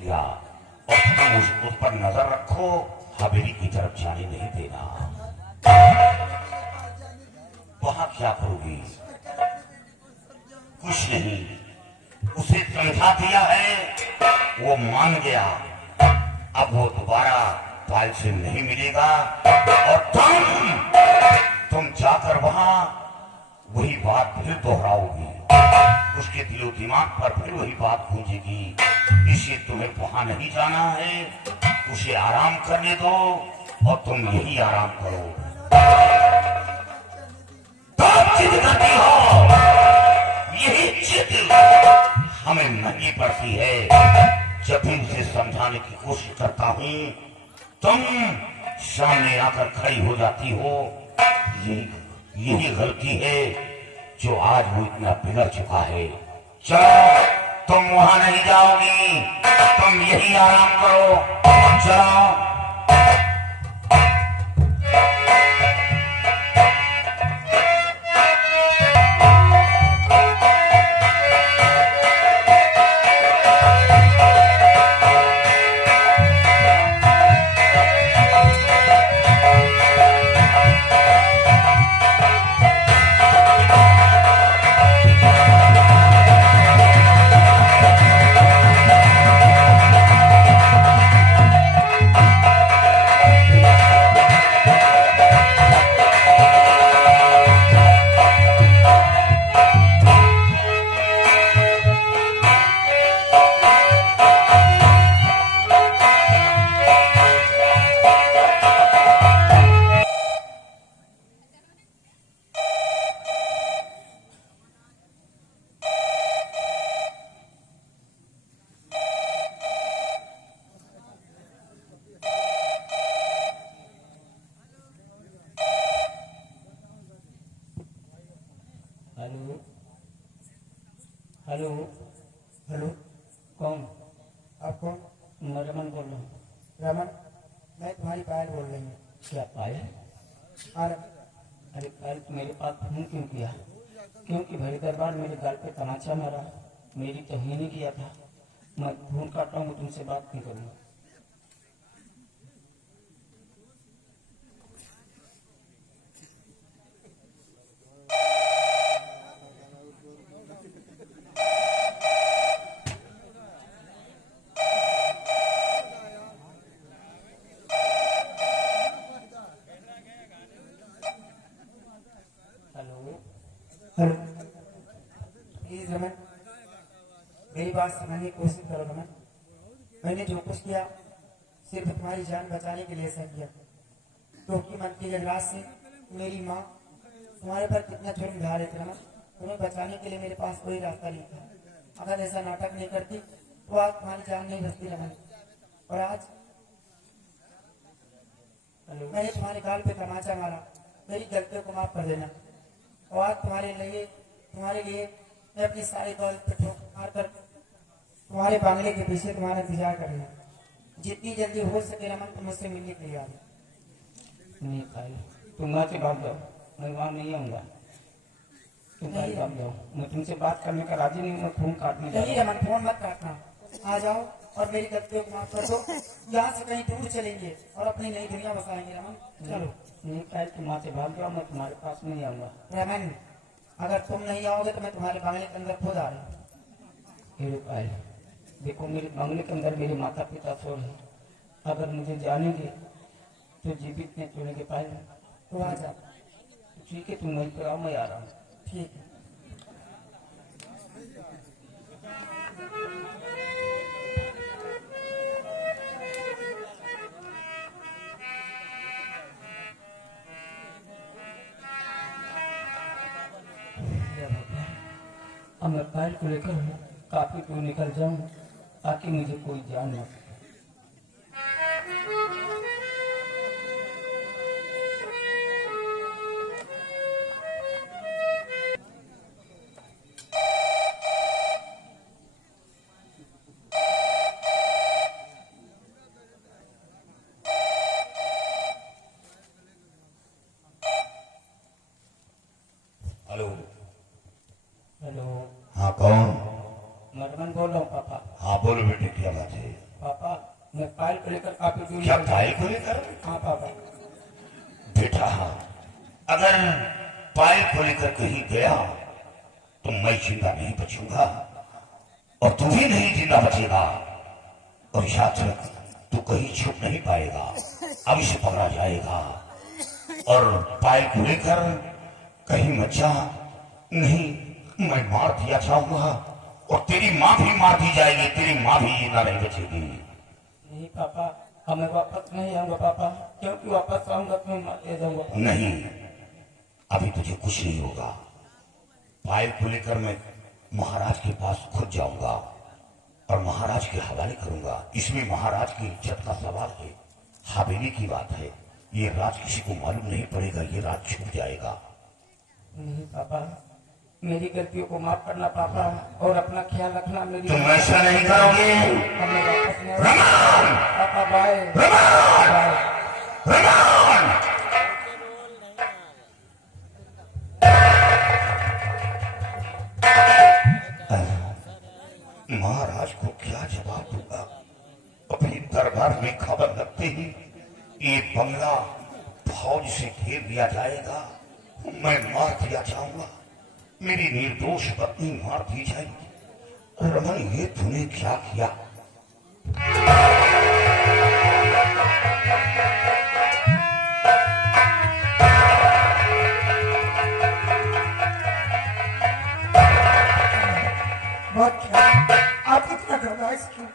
या और तुम उस पर नजर रखो, हवेली की तरफ जाने नहीं देना। वहां क्या करोगी? कुछ नहीं, उसे समझा दिया है, वो मान गया। अब वो दोबारा पायल से नहीं मिलेगा और तुम जाकर वहां वही बात फिर दोहराओगी। उसके दिलो दिमाग पर फिर वही बात गूंजेगी, इसे तुम्हें वहां नहीं जाना है, उसे आराम करने दो और तुम यही आराम करो। तुम जिद करती हो, यही जिद हमें महंगी पड़ती है। जब भी उसे समझाने की कोशिश करता हूं, तुम सामने आकर खड़ी हो जाती हो। यही गलती है जो आज वो इतना बिगड़ चुका है। चलो, तुम वहां नहीं जाओगी, तुम यही आराम करो। चलो। हेलो हेलो हेलो, कौन? आप कौन? मैं रमन बोल रहा हूँ। रमन, मैं तुम्हारी पायल बोल रही हूँ। क्या पायल? और अरे पायल, तू मेरे पास फोन क्यों किया? क्योंकि भरे दरबार मेरे गाल पे तमाचा मारा, मेरी तौहीन ही किया था। मैं फोन काटा हूँ, तुमसे बात नहीं करूँगा। हेलो, प्लीज रमन, मेरी बात समझने की कोशिश करो रमन। मैंने जो कुछ किया सिर्फ तुम्हारी जान बचाने के लिए ऐसा किया, क्योंकि मन की गजरात से मेरी माँ तुम्हारे पर कितना जुर्म ढा रहे थे रमन। तुम्हें बचाने के लिए मेरे पास कोई रास्ता नहीं था। अगर ऐसा नाटक नहीं करती तो आज तुम्हारी जान नहीं बचती रमन। और आज मैंने तुम्हारे गाल पे तमाचा मारा, मेरी गलतियों को माफ कर देना। और आज तुम्हारे लिए मैं अपनी सारी दौलत पे ठोक मार कर तुम्हारे बांग्ले के पीछे तुम्हारा इंतजार करूंगा। जितनी जल्दी हो सके रमन, तुम मुझसे मिलने के लिए आ जाओ। नहीं पायल, तुम वहाँ से भाग जाओ, मैं वहाँ नहीं आऊँगा। तुम भाई भाग जाओ, मैं तुमसे बात करने का राजी नहीं हूँ। मैं फोन काटने जा रहा नहीं रमन, फोन मत काटना, आ जाओ और मेरी गलतियों को माफ कर दो। यहाँ से कहीं दूर चलेंगे और अपनी नई दुनिया बसाएंगे रमन। चलो। नहीं पायल, तुम वहाँ से भाग जाओ, मैं तुम्हारे पास नहीं आऊँगा। रमन, अगर तुम नहीं आओगे तो मैं तुम्हारे बांग्ले के अंदर खुद आ रहा हूँ। हेलो पायल, देखो मेरे बांग्ले के अंदर मेरे माता पिता सो रहे, अगर मुझे जानेंगे तो जीवित नहीं छोड़ेंगे पायल। तो आ जाओ। ठीक है, तुम वहीं पर आओ, मैं आ रहा हूँ। ठीक है। अब मैं पायल को लेकर काफी दूर निकल जाऊं ताकि मुझे कोई जान न सके। हेलो। हेलो। हाँ, कौन? मैं रमन बोल रहा हूँ पापा। हाँ बोलो बेटे, क्या बात है? पायल को लेकर काफी दूर क्या पायल को लेकर? हाँ पापा। बेटा अगर पायल को लेकर कहीं गया तो मैं जिंदा नहीं बचूंगा और तू भी नहीं जिंदा बचेगा। और याद रख तू कहीं छुप नहीं पाएगा, अब इसे पकड़ा जाएगा। और पायल को लेकर कहीं मत जा, नहीं मैं मार दिया जाऊंगा और तेरी माँ भी मार दी जाएगी, तेरी माँ भी जिंदा नहीं बचेगी। नहीं पापा, अब मैं वापस नहीं आऊंगा पापा, क्योंकि वापस आऊंगा तो मैं मार दिया जाऊंगा। नहीं, अभी तुझे कुछ नहीं होगा। पायल को लेकर मैं महाराज के पास खुद जाऊंगा और महाराज के हवाले करूंगा। इसमें महाराज की इज्जत का सवाल है, हवेली की बात है। ये राज किसी को मालूम नहीं पड़ेगा, ये राज छूट जाएगा। नहीं पापा, मेरी गलतियों को माफ करना पापा, और अपना ख्याल रखना। मेरी तुम ऐसा नहीं करोगे। अब मैं वापस नहीं आऊंगा। रमान! पापा बाय। रमान! बाय। रमान! महाराज को क्या जवाब दूंगा? अभी दरबार में खबर लगते ही ये बंगला फौज से घेर दिया जाएगा, मैं मार दिया जाऊंगा, मेरी निर्दोष पत्नी मार दी जाएगी। रमन, ये तूने क्या किया? आप इतना घबराए क्यों?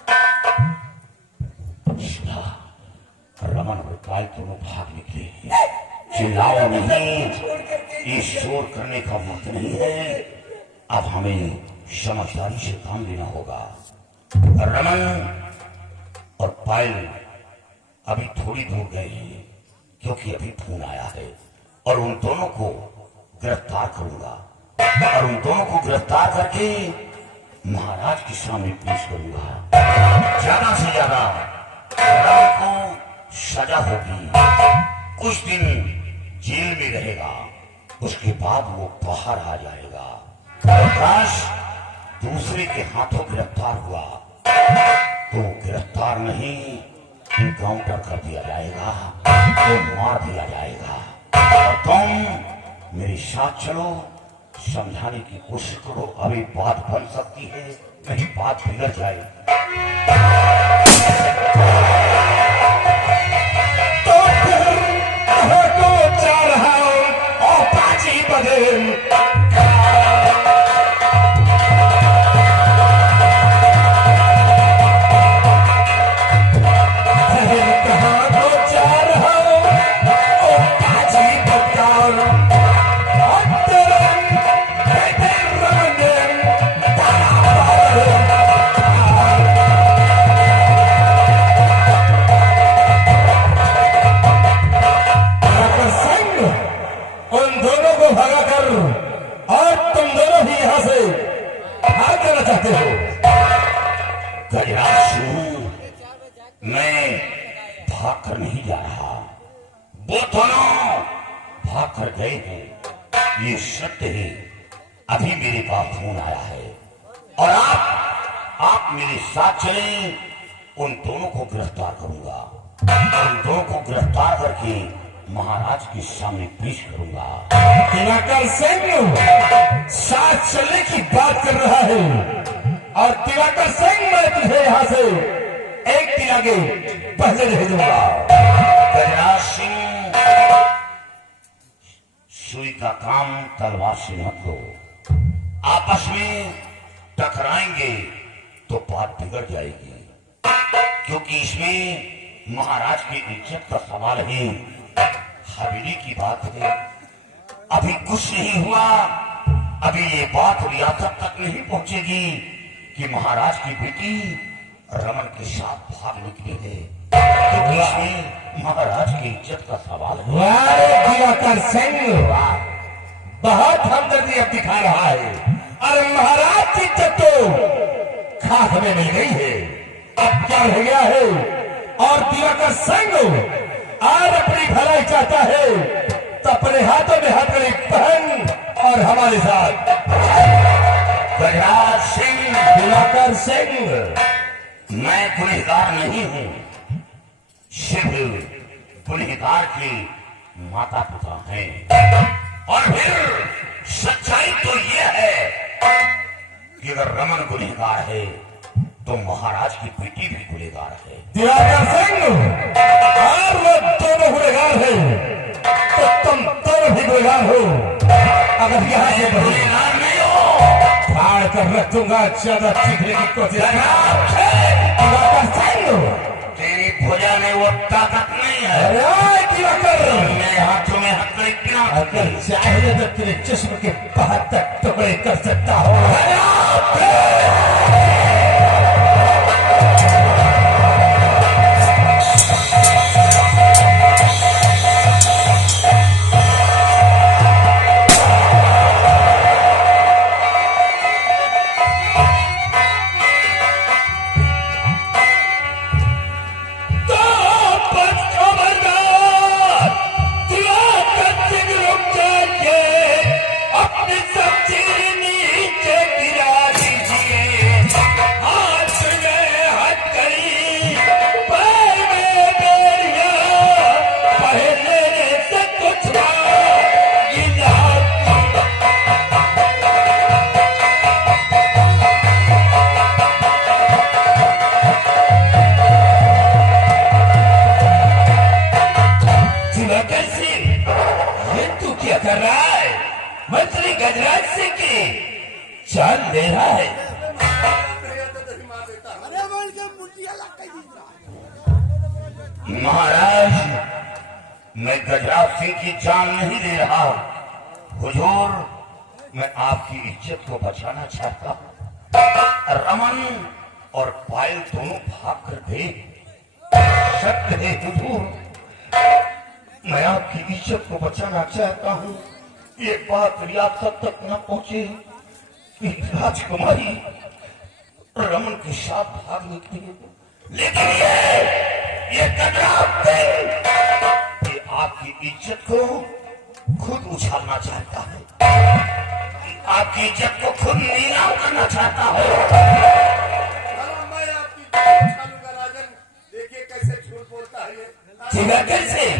रमन और पायल दोनों भाग निकले हैं। चिल्लाओ नहीं, ये शोर करने का वक्त नहीं है। अब हमें समझदारी से काम लेना होगा। रमन और पायल अभी थोड़ी दूर गए हैं, क्योंकि अभी फोन आया है और उन दोनों को गिरफ्तार करूंगा और उन दोनों को गिरफ्तार करके महाराज के सामने पेश करूंगा। ज्यादा से ज्यादा रमन को सजा होगी, कुछ दिन जेल में रहेगा, उसके बाद वो बाहर आ जाएगा। प्रकाश दूसरे के हाथों गिरफ्तार हुआ तो गिरफ्तार नहीं, इनकाउंटर कर दिया जाएगा, तो मार दिया जाएगा। और तुम मेरे साथ चलो, समझाने की कोशिश करो। अभी बात बन सकती है, कहीं बात बिगड़ जाए तो फिर को जा रहा और पाची बदल गजराज सिंह, मैं भाग कर नहीं जा रहा, वो दोनों भाग कर गए हैं, ये सत्य है। अभी मेरे पास फोन आया है और आप मेरे साथ चलें, उन दोनों को गिरफ्तार करूंगा और उन दोनों को गिरफ्तार करके महाराज के सामने पेश करूंगा। दिवाकर सिंह साथ चलने की बात कर रहा है और दिवाकर सिंह मैं तुझे यहाँ से एक दिन आगे पहले रह दूंगा। गजराज सिंह, सुई का काम तलवार से मत लो, आपस में टकराएंगे तो बात बिगड़ जाएगी, क्योंकि इसमें महाराज की इज्जत का सवाल है, हवेली की बात है। अभी कुछ नहीं हुआ, अभी ये बात रियासत तक नहीं पहुंचेगी कि महाराज की बेटी रमन के साथ भाग निकली है, क्योंकि इसमें महाराज की इज्जत का सवाल है। दिवाकर सिंह बहुत हमदर्दी अब दिखा रहा है और महाराज की इज्जत तो खास में मिल गई है, अब क्या रह गया है? और दिवाकर सिंह आज अपनी भलाई चाहता है तो अपने हाथों में हथकड़ी पहन और हमारे साथ गजराज सिंह, दिवाकर सिंह मैं गुनहगार नहीं हूं, सिर्फ गुनहगार के माता पिता हैं। और फिर सच्चाई तो यह है कि अगर रमन गुनहगार है तो महाराज की बेटी भी गुनहगार है। दिवाकर सिंह और वो दोनों गुनहगार हैं, तो तुम दोनों भी गुनहगार हो। अगर यहाँ से गुनहगार नहीं हो, फाड़ कर रख दूंगा। ज्यादा सीखने की कोशिश दिवाकर सिंह, तेरी भुजा में वो ताकत नहीं है। अरे दिवाकर, मेरे हाथों में हथकड़ी पिना अगर चाहिए तो तेरे जिस्म के 72 टुकड़े कर सकता हो। चाल ले रहा है। महाराज, मैं गजराज सिंह की जान नहीं दे रहा। हुजूर, मैं आपकी इज्जत को बचाना चाहता हूँ। रमन और पायल दोनों भाग कर गए। सत्य है हुजूर, मैं आपकी इज्जत को बचाना चाहता हूँ। ये बात रियासत तक न पहुंचे कि राजकुमारी रमन के साथ भाग निकली। लेकिन ये गजराज सिंह, ये आपकी इज्जत को खुद उछालना चाहता है, आपकी इज्जत को खुद नीलाम करना चाहता है। मैं आपकी उछालूंगा राजन, देखिए कैसे झूठ बोलता है ये। दिवाकर सिंह,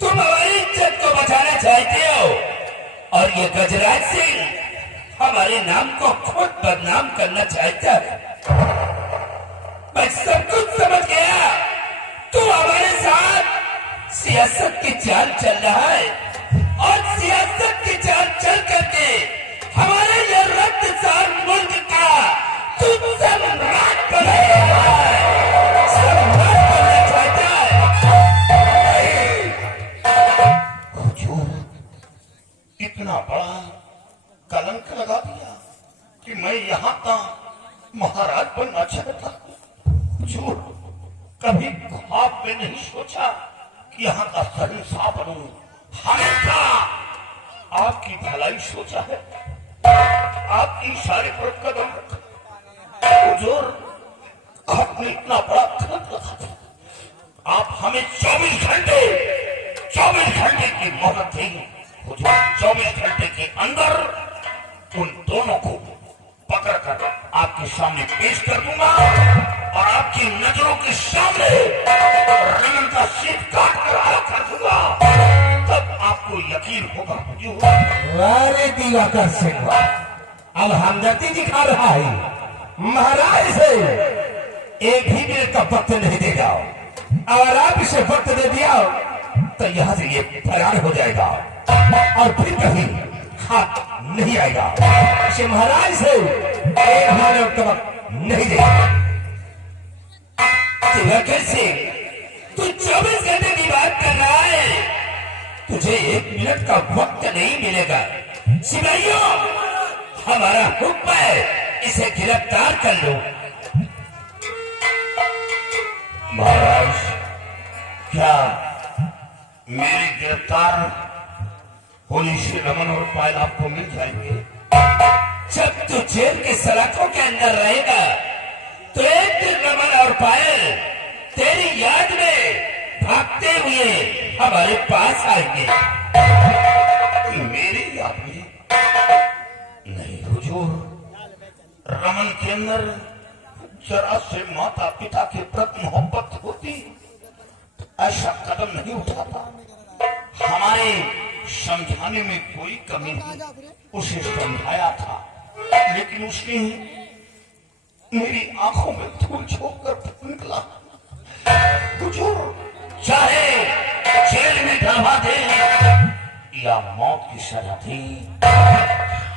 तुम हमारी इज्जत को बचाना चाहते हो और ये गजराज सिंह हमारे नाम को खुद बदनाम करना चाहता है। मैं सब कुछ समझ गया। तू हमारे साथ सियासत की चाल चल रहा है और सियासत की चाल चल करके हमारे ये रक्तसार मुल्क का तू सम्राट बना रहा है, सम्राट बनना चाहता है। हुजूर, इतना बड़ा कलंक लगा दिया कि मैं यहाँ का महाराज बनना चाहता हूँ। हुजूर, कभी ख्वाब में नहीं सोचा कि यहाँ का शहंशाह बनूं। हमेशा आपकी भलाई सोचा है, आपकी इशारे पर कदम रखा। हुजूर, आपने इतना बड़ा कलंक लगा दिया। आप हमें 24 घंटे की मोहलत देंगे। हुजूर, 24 घंटे के अंदर उन दोनों को पकड़कर आपके सामने पेश कर दूंगा और आपकी नजरों के सामने रमन का सिर काट कर अलग कर दूंगा। तब आपको यकीन होगा। अरे दिवाकर सिंह, अब हमदर्दी दिखा रहा है। महाराज से एक भी मिनट का वक्त नहीं देगा। अगर आप इसे वक्त दे दिया तो यहाँ से ये फरार हो जाएगा और फिर कभी हाथ नहीं आएगा। इसे महाराज से एक मिनट का वक्त नहीं देगा। दिवाकर सिंह, तू 24 घंटे की बात कर रहा है, तुझे 1 मिनट का वक्त नहीं मिलेगा। सिपाहियों, हमारा हुक्म है, इसे गिरफ्तार कर लो। महाराज, क्या मेरी गिरफ्तार होने से रमन और पायल आपको मिल जाएंगे? जब तू जेल के सलाखों के अंदर रहेगा तो एक दिन रमन और पायल तेरी याद में भागते हुए हमारे पास आएंगे। मेरी याद में? नहीं हुजूर, रमन के अंदर जरा से माता पिता के प्रति मोहब्बत होती तो ऐसा कदम नहीं उठाता। हमारे समझाने में कोई कमी नहीं, उसे समझाया था, लेकिन उसने मेरी आंखों में धूल झोंक कर निकला। हुजूर, चाहे जेल में डलवा दे या मौत की सजा दे,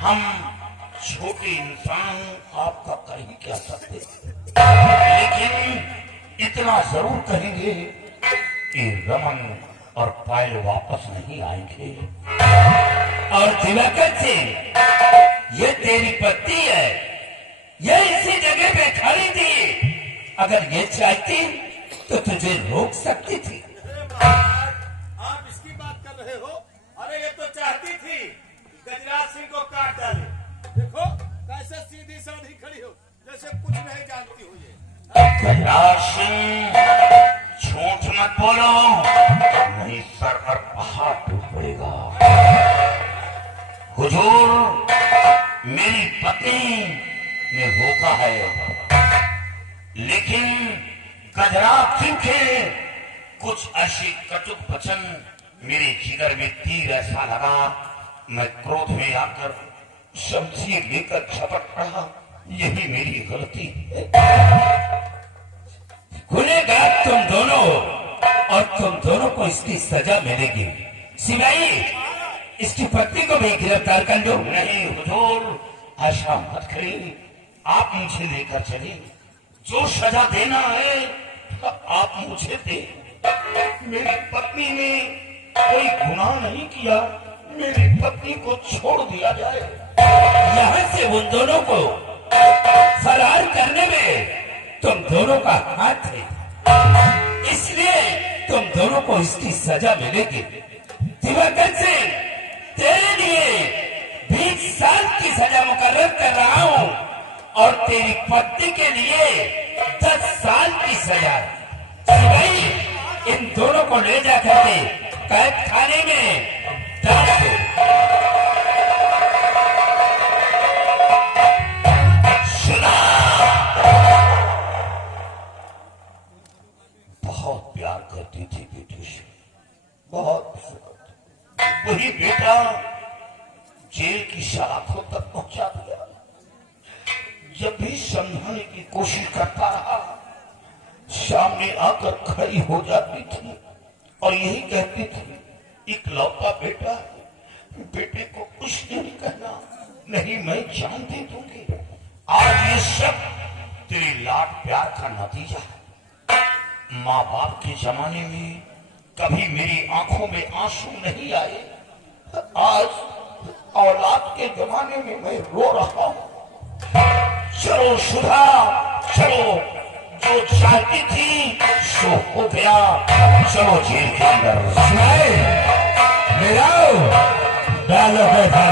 हम छोटे इंसान आपका कर ही क्या सकते, लेकिन इतना जरूर कहेंगे कि रमन और पायल वापस नहीं आएंगे। और दिवाकर सिंह, ये तेरी पत्नी है, ये इसी जगह पे खड़ी थी। अगर ये चाहती तो तुझे रोक सकती थी। आप इसकी बात कर रहे हो? अरे ये तो चाहती थी गजराज सिंह को काट डाले। देखो कैसे सीधी साधी खड़ी हो, जैसे कुछ नहीं जानती हो। ये गजराज सिंह, झूठ मत बोलो, नहीं सर पर पहाड़ टूट पड़ेगा। हुजूर, मेरी पत्नी ने रोका है, लेकिन गजराज सिंह के कुछ ऐसे कटुक वचन मेरे जिगर में तीर ऐसा लगा, मैं क्रोध में आकर शमशीर लेकर झपट पड़ा। यही मेरी गलती है। गुनहगार तुम दोनों हो और तुम दोनों को इसकी सजा मिलेगी। सिपाही, इसकी पत्नी को भी गिरफ्तार कर लो। नहीं हुजूर, ऐसा मत करिए, आप मुझे लेकर चलिए। जो सजा देना है आप मुझे दे। मेरी पत्नी ने कोई गुनाह नहीं किया, मेरी पत्नी को छोड़ दिया जाए। यहाँ से उन दोनों को फरार करने में तुम दोनों का हाथ है, इसलिए तुम दोनों को इसकी सजा मिलेगी। दिवाकर सिंह, तेरे लिए 20 साल की सजा मुकर्रर कर रहा हूँ और तेरी पत्नी के लिए 10 साल की सजा। सिपाही, इन दोनों को ले जाकर के कैद खाने में डाल दो। बहुत प्यार करती थी बेटे से, बहुत प्यार। वही बेटा जेल की सलाखों तक पहुंचा दिया। जब भी समझाने की कोशिश करता रहा, सामने आकर खड़ी हो जाती थी और यही कहती थी, इकलौता बेटा है, बेटे को कुछ नहीं कहना, नहीं मैं जान दे दूंगी। आज ये सब तेरी लाड प्यार का नतीजा है। माँ बाप के जमाने में कभी मेरी आंखों में आंसू नहीं आए, आज औलाद के जमाने में मैं रो रहा हूँ। चलो सुधा, चलो, जो चाहती थी सो हो गया, चलो जेल के अंदर। सुनाए, ले आओ, डालो बैठा